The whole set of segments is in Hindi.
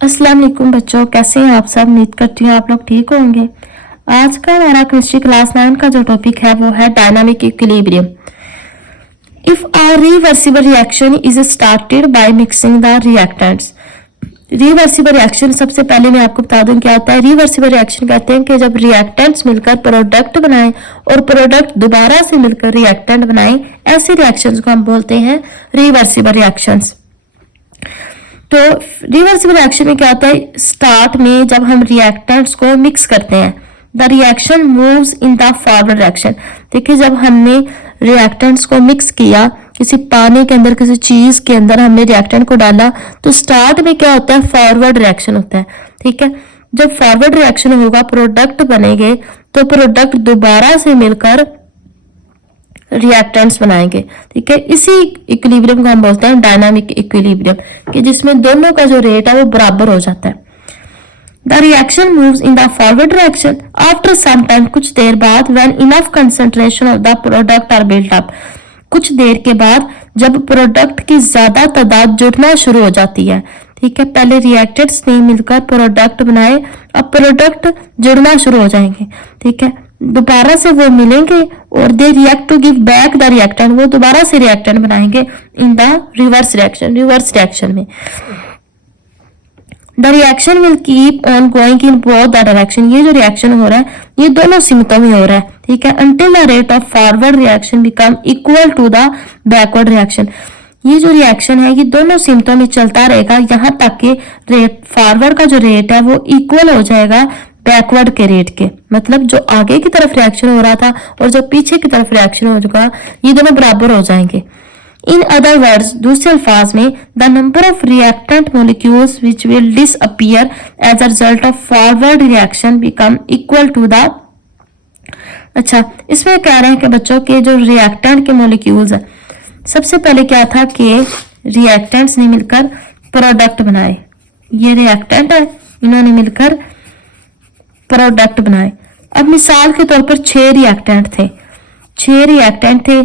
अस्सलाम वालेकुम बच्चों, कैसे हैं आप सब। उम्मीद करती हूँ आप लोग ठीक होंगे। आज का हमारा केमिस्ट्री क्लास 9 का जो टॉपिक है वो है dynamic equilibrium. If a reversible reaction is started by mixing the reactants. Reversible reaction सबसे पहले मैं आपको बता दूं क्या होता है। रिवर्सिबल रिएक्शन कहते हैं कि जब रिएक्टेंट्स मिलकर प्रोडक्ट बनाएं और प्रोडक्ट दोबारा से मिलकर रिएक्टेंट बनाएं, ऐसे रिएक्शंस को हम बोलते हैं रिवर्सिबल रिएक्शंस। तो रिवर्सिबल रिएक्शन में क्या होता है, स्टार्ट में जब हम रिएक्टेंट्स को मिक्स करते हैं, the reaction moves in the forward direction. देखिए, जब हमने रिएक्टेंट्स को मिक्स किया, किसी पानी के अंदर, किसी चीज के अंदर हमने रिएक्टेंट को डाला, तो स्टार्ट में क्या होता है, फॉरवर्ड रिएक्शन होता है। ठीक है, जब फॉरवर्ड रिएक्शन होगा, प्रोडक्ट बनेंगे, तो प्रोडक्ट दोबारा से मिलकर रिएक्टेंट्स बनाएंगे। ठीक है, इसी इक्विलिब्रियम को हम बोलते हैं डायनामिक इक्विलिब्रियम, कि जिसमें दोनों का जो रेट है वो बराबर हो जाता है। The reaction moves in the forward direction after some time, कुछ देर बाद, when enough concentration of the product are built up, कुछ देर के बाद जब प्रोडक्ट की ज्यादा तादाद जुड़ना शुरू हो जाती है। ठीक है, पहले रिएक्टेंट्स ने मिलकर प्रोडक्ट बनाए, अब प्रोडक्ट जुड़ना शुरू हो जाएंगे। ठीक है, दोबारा से वो मिलेंगे और they react to give back the reactant, वो दोबारा से रिएक्टेंट बनाएंगे इन द रिवर्स रिएक्शन में। The reaction will keep on going in both the direction, ये जो रिएक्शन हो रहा है ये दोनों सिमतों में हो रहा है। ठीक है, until the rate of forward reaction become equal to the backward reaction. ये जो रिएक्शन है ये दोनों सिमतों में चलता रहेगा यहाँ तक कि रेट, फॉरवर्ड का जो रेट है वो इक्वल हो जाएगा बैकवर्ड के रेट के। मतलब जो आगे की तरफ रिएक्शन हो रहा था और जो पीछे की तरफ रिएक्शन हो चुका, ये दोनों बराबर हो जाएंगे। इन अदर वर्ड्स, दूसरे अल्फाज में, the number of reactant molecules which will disappear as a result of forward reaction become equal to the. अच्छा, इसमें कह रहे हैं कि बच्चों के जो रिएक्टेंट के मोलिक्यूल्स है, सबसे पहले क्या था कि रिएक्टेंट्स ने मिलकर प्रोडक्ट बनाए। ये रिएक्टेंट है, इन्होंने मिलकर प्रोडक्ट बनाए। अब मिसाल के तौर पर 6 रिएक्टेंट थे, 6 रिएक्टेंट थे,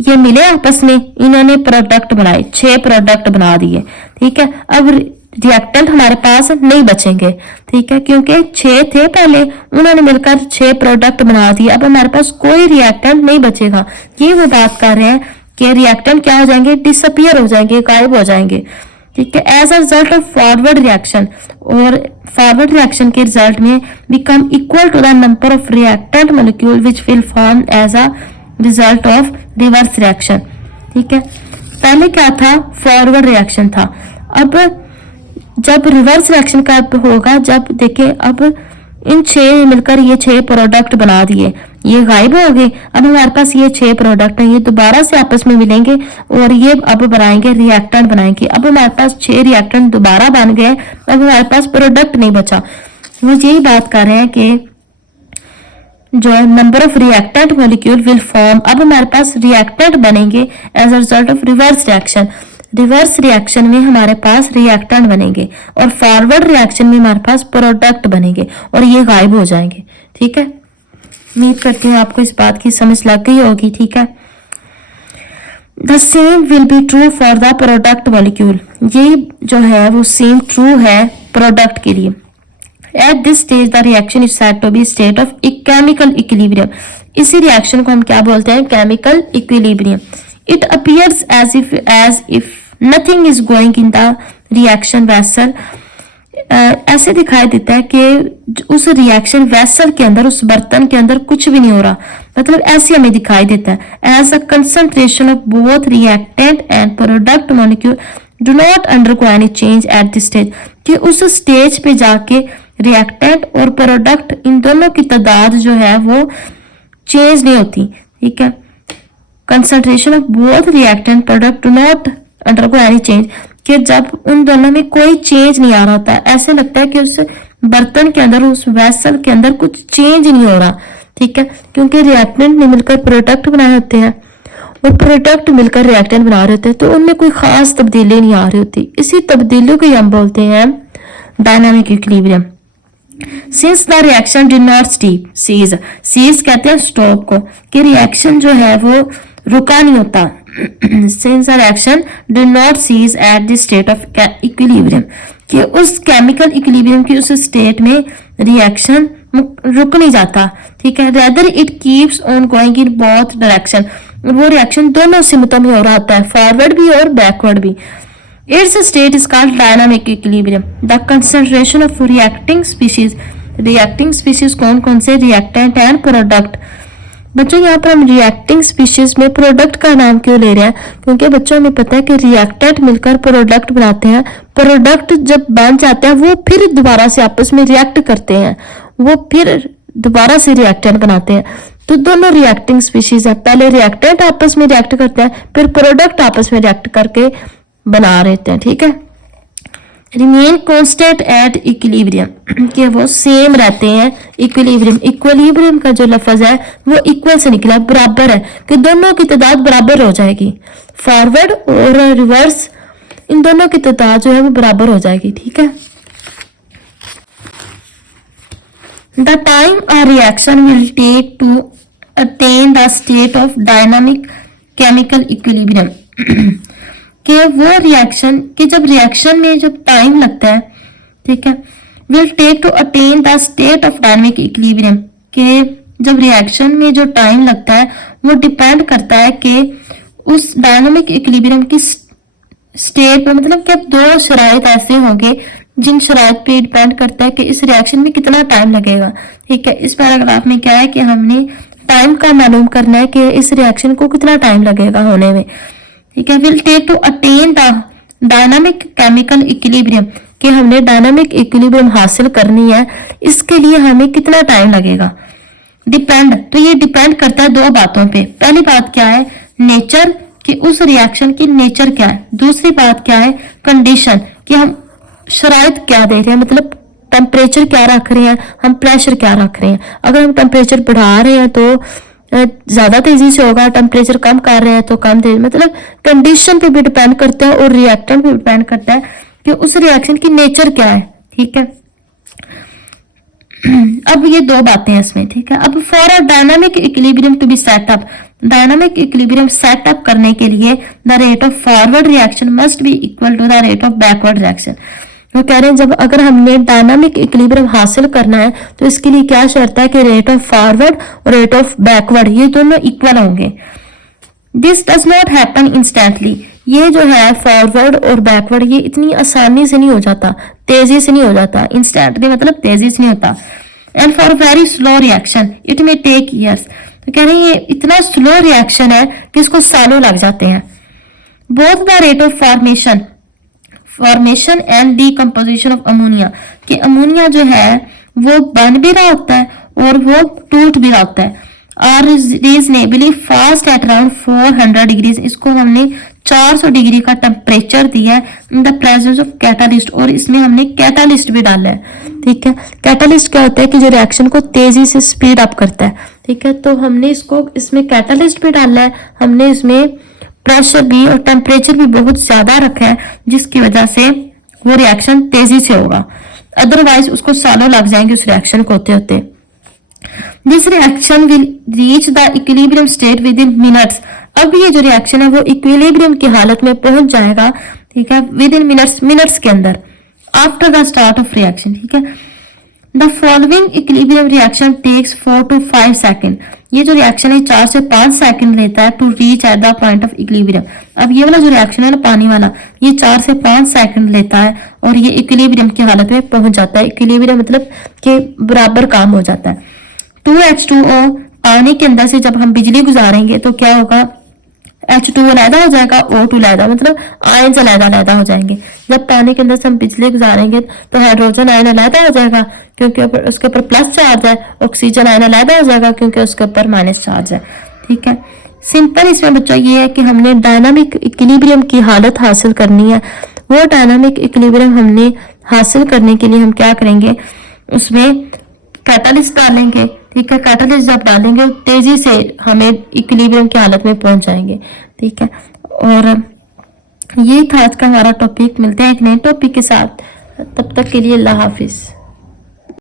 ये मिले आपस में, इन्होंने प्रोडक्ट बनाए, 6 प्रोडक्ट बना दिए। ठीक है, अब रिएक्टेंट हमारे पास नहीं बचेंगे। ठीक है, क्योंकि 6 थे पहले, उन्होंने मिलकर 6 प्रोडक्ट बना दिए, अब हमारे पास कोई रिएक्टेंट नहीं बचेगा। ये वो बात कर रहे हैं कि रिएक्टेंट क्या हो जाएंगे, डिसअपीयर हो जाएंगे, गायब हो जाएंगे। ठीक है, as a result of forward reaction, और फॉरवर्ड रिएक्शन के रिजल्ट में become equal to the number of reactant molecule which will form as a result of reverse reaction. ठीक है, पहले क्या था, फॉरवर्ड रिएक्शन था। अब जब रिवर्स रिएक्शन का होगा, जब देखिए अब इन 6 मिलकर ये 6 प्रोडक्ट बना दिए, ये गायब हो गए। अब हमारे पास ये 6 प्रोडक्ट हैं, ये दोबारा से आपस में मिलेंगे और ये अब बनाएंगे रिएक्टेंट बनाएंगे। अब हमारे पास 6 रिएक्टेंट दोबारा बन गए, अब हमारे पास प्रोडक्ट नहीं बचा। वो यही बात कर रहे हैं कि जो number of reactant molecule will form, अब हमारे पास रिएक्टेंट बनेंगे as a result of reverse reaction. Reverse reaction में हमारे पास रिएक्टेंट बनेंगे और फॉरवर्ड रिएक्शन में हमारे पास प्रोडक्ट बनेंगे और ये गायब हो जाएंगे। ठीक है, उम्मीद करती हूँ आपको इस बात की समझ लग गई होगी। ठीक है, the same will be true for the product molecule, ये जो है वो सेम ट्रू है प्रोडक्ट के लिए। At this stage the reaction is said to be state of chemical equilibrium, इसी रिएक्शन को हम क्या बोलते हैं, chemical equilibrium. It appears as if nothing is going in the reaction vessel, ऐसे दिखाई देता है कि उस रिएक्शन वेसल के अंदर, उस बर्तन के अंदर कुछ भी नहीं हो रहा। मतलब ऐसे हमें दिखाई देता है। As a concentration of both reactant and product molecule do not undergo any change at this stage, कि उस स्टेज पे जाके रिएक्टेंट और प्रोडक्ट, इन दोनों की तादाद जो है वो चेंज नहीं होती। ठीक है, concentration of both reactant product do not undergo any change, कि जब उन दोनों में कोई चेंज नहीं आ रहा होता, ऐसे लगता है कि उस बर्तन के अंदर, उस वेसल के अंदर कुछ चेंज नहीं हो रहा। ठीक है, क्योंकि रिएक्टेंट ने मिलकर प्रोडक्ट बनाए होते हैं और प्रोडक्ट मिलकर रिएक्टेंट बना रहे होते हैं, तो उनमें कोई खास तब्दीली नहीं आ रही होती। इसी तब्दीलियों को हम बोलते हैं dynamic equilibrium. Since the reaction did not cease कहते हैं स्टॉप को, कि रिएक्शन जो है वो रुका नहीं होता। since the reaction did not cease at the state of equilibrium, कि उस केमिकल इक्विलिब्रियम की उस स्टेट में रिएक्शन रुक नहीं जाता, ठीक है, rather it keeps on going in both direction, वो रिएक्शन दोनों सिमतों में हो रहा होता है, फॉरवर्ड भी और बैकवर्ड भी। It's state is called dynamic equilibrium. The concentration of reacting species कौन कौन से, रिएक्टेंट एंड प्रोडक्ट। बच्चों यहाँ पर हम रिएक्टिंग स्पीशीज में प्रोडक्ट का नाम क्यों ले रहे हैं, क्योंकि बच्चों हमें पता है कि रिएक्टेंट मिलकर प्रोडक्ट बनाते हैं, प्रोडक्ट जब बन जाते हैं वो फिर दोबारा से आपस में रिएक्ट करते हैं, वो फिर दोबारा से रिएक्टेंट बनाते हैं। तो दोनों रिएक्टिंग स्पीशीज है, पहले रिएक्टेंट आपस में रिएक्ट करते हैं, फिर प्रोडक्ट आपस में रिएक्ट करके बना रहते हैं, ठीक है। रिमेन कांस्टेंट एट इक्विलिब्रियम, कि वो सेम रहते हैं। इक्विलिब्रियम का जो लफ्ज है वो इक्वल से निकला, बराबर है, कि दोनों की तादाद बराबर हो जाएगी, फॉरवर्ड और रिवर्स इन दोनों की तादाद जो है वो बराबर हो जाएगी, ठीक है। The time a reaction will take to attain the state of dynamic chemical equilibrium, कि वो रिएक्शन कि जब रिएक्शन में जब टाइम लगता है, ठीक है, will take to attain the state of dynamic equilibrium, कि जब रिएक्शन में जो टाइम लगता है वो डिपेंड करता है कि उस डायनामिक इक्विलिब्रियम की स्टेट पर, मतलब कि दो शराइत ऐसे होंगे जिन शराइत पे डिपेंड करता है कि इस रिएक्शन में कितना टाइम लगेगा, ठीक है। इस पैराग्राफ में क्या है कि हमने टाइम का मालूम करना है कि इस रिएक्शन को कितना टाइम लगेगा होने में, ठीक है। Will take to attain the dynamic chemical equilibrium, कि हमने डायनामिक इक्विलिब्रियम हासिल करनी है, इसके लिए हमें कितना टाइम लगेगा। डिपेंड, तो ये डिपेंड करता है दो बातों पे। पहली बात क्या है, नेचर, कि उस रिएक्शन की नेचर क्या है। दूसरी बात क्या है, कंडीशन, कि हम शराइत क्या दे रहे हैं, मतलब टेम्परेचर क्या रख रहे हैं, हम प्रेशर क्या रख रहे हैं। अगर हम टेम्परेचर बढ़ा रहे हैं तो ज्यादा तेजी से होगा, टेम्परेचर कम कर रहे हैं तो कम तेजी, मतलब कंडीशन पे भी डिपेंड करता है और रिएक्टेंट पे डिपेंड करता है कि उस रिएक्शन की नेचर क्या है, ठीक है। अब ये दो बातें हैं इसमें, ठीक है। अब for a dynamic equilibrium to be set up, dynamic equilibrium set up करने के लिए the rate of forward reaction must be equal to the rate of backward reaction. वो कह रहे हैं जब अगर हमने डायनामिक इक्विलिब्रियम हासिल करना है तो इसके लिए क्या शर्त है कि रेट ऑफ फॉरवर्ड और रेट ऑफ बैकवर्ड ये दोनों इक्वल होंगे। This does not happen instantly, ये जो है फॉरवर्ड और बैकवर्ड ये इतनी आसानी से नहीं हो जाता, तेजी से नहीं हो जाता। इंस्टेंटली मतलब तेजी से नहीं होता। And for very slow reaction it may take years, तो कह रहे हैं ये इतना स्लो रिएक्शन है कि इसको सालों लग जाते हैं। Both the rate of formation and decomposition of ammonia, कि अमोनिया जो है वो बन भी रहा होता है और वो टूट भी रहा होता है। Are reasonably fast at around 400 degrees, इसको हमने 400 डिग्री का टेम्परेचर दिया है in the presence of catalyst, और इसमें हमने कैटालिस्ट भी डाला है, ठीक है। कैटालिस्ट क्या होता है कि जो रिएक्शन को तेजी से स्पीड अप करता है, ठीक है। तो हमने इसको इसमें कैटालिस्ट भी डाला है, हमने इसमें प्रेशर भी और टेम्परेचर भी बहुत ज्यादा रखा है जिसकी वजह से वो रिएक्शन तेजी से होगा, अदरवाइज उसको सालों लग जाएंगे उस रिएक्शन को होते होते। This reaction will reach the equilibrium state with in minutes, अब ये जो रिएक्शन है वो इक्विलिब्रियम की हालत में पहुंच जाएगा, ठीक है, विद इन मिनट्स के अंदर, after the start of reaction, ठीक है। The following equilibrium reaction takes 4 to 5 second, ये जो रिएक्शन है 4 से 5 सेकंड लेता है to reach at the point of equilibrium. अब ये वाला जो रिएक्शन है ना पानी वाला, ये 4 से 5 सेकंड लेता है और ये इक्विलिब्रियम की हालत में पहुंच जाता है। इक्विलिब्रियम मतलब कि बराबर काम हो जाता है। 2H2O, पानी के अंदर से जब हम बिजली गुजारेंगे तो क्या होगा, H2 अलहदा हो जाएगा, O2 अलहदा, मतलब आयन्स अलहदा हो जाएंगे। जब पानी के अंदर से हम बिजली गुजारेंगे तो हाइड्रोजन आयन अलहदा हो जाएगा क्योंकि उसके ऊपर प्लस चार्ज है, ऑक्सीजन आयन अलहदा हो जाएगा क्योंकि उसके ऊपर माइनस चार्ज है, ठीक है। सिंपल इसमें बच्चों ये है कि हमने डायनामिक इक्विलिब्रियम की हालत हासिल करनी है। वो डायनामिक इक्विलिब्रियम हमने हासिल करने के लिए हम क्या करेंगे, उसमें कैटालिस्ट डालेंगे, ठीक है। कैटालिस्ट जब डालेंगे तेजी से हमें इक्विलिब्रियम की हालत में पहुंच जाएंगे, ठीक है। और ये था आज का हमारा टॉपिक। मिलते हैं एक नए टॉपिक के साथ, तब तक के लिए अल्लाह हाफिज।